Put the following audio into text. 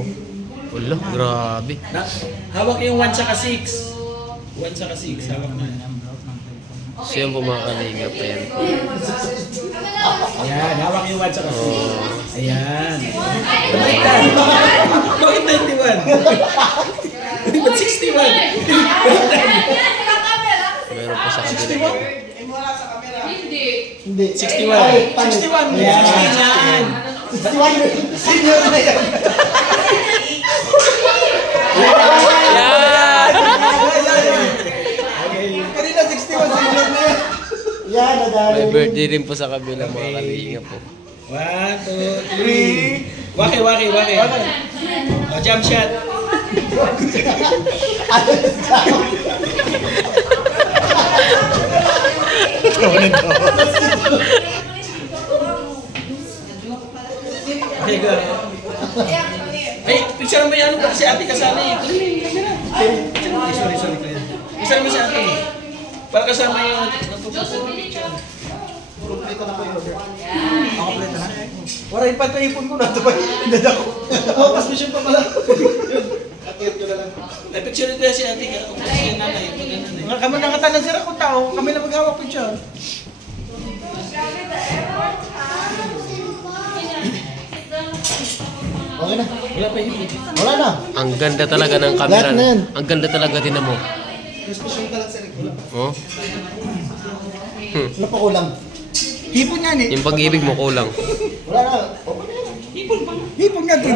Oh. Wala, grabe. Hawak yung 1 saka 6. 1 saka 6, hawak na. Siya po mga kalingap. Ayan po. Ayan, hawak yung 1 saka 6. Ayan. Baliktad. Bakit 91? Ba't 61? Meron po sa kabila. Hindi. 61. 61. Ayan. 61. Senior na yan. Yan! Kanina 61, senior na yan. Yan, nadali. May birthday rin po sa kabila mga kalingap po. 1, 2, 3. Waki. O, jump shot. Okay, go. Hey, picture mo yan. Si ate kasama eh. Sorry. Picture mo si ate. Para kasama yung... Kompleto na po yung order. Kompleto na. Wala yung pagkaipon ko na ito ba? Hindi ako. Oh, pas mission pa pala. Akit ko na lang. Ay, picture ko yan si ate. Si nanay. Kami nakatanan sila kung tao. Kami na maghawak picture. Okay na. Wala pa yun. Wala na. Ang ganda talaga ng camera. Lahat na yan. Ang ganda talaga din mo. Special ka lang sir. Oh. Wala pa kulang. Hipon yan eh. Yung pag-ibig mo kulang. Wala na. Hipon pa. Hipon nga. Ito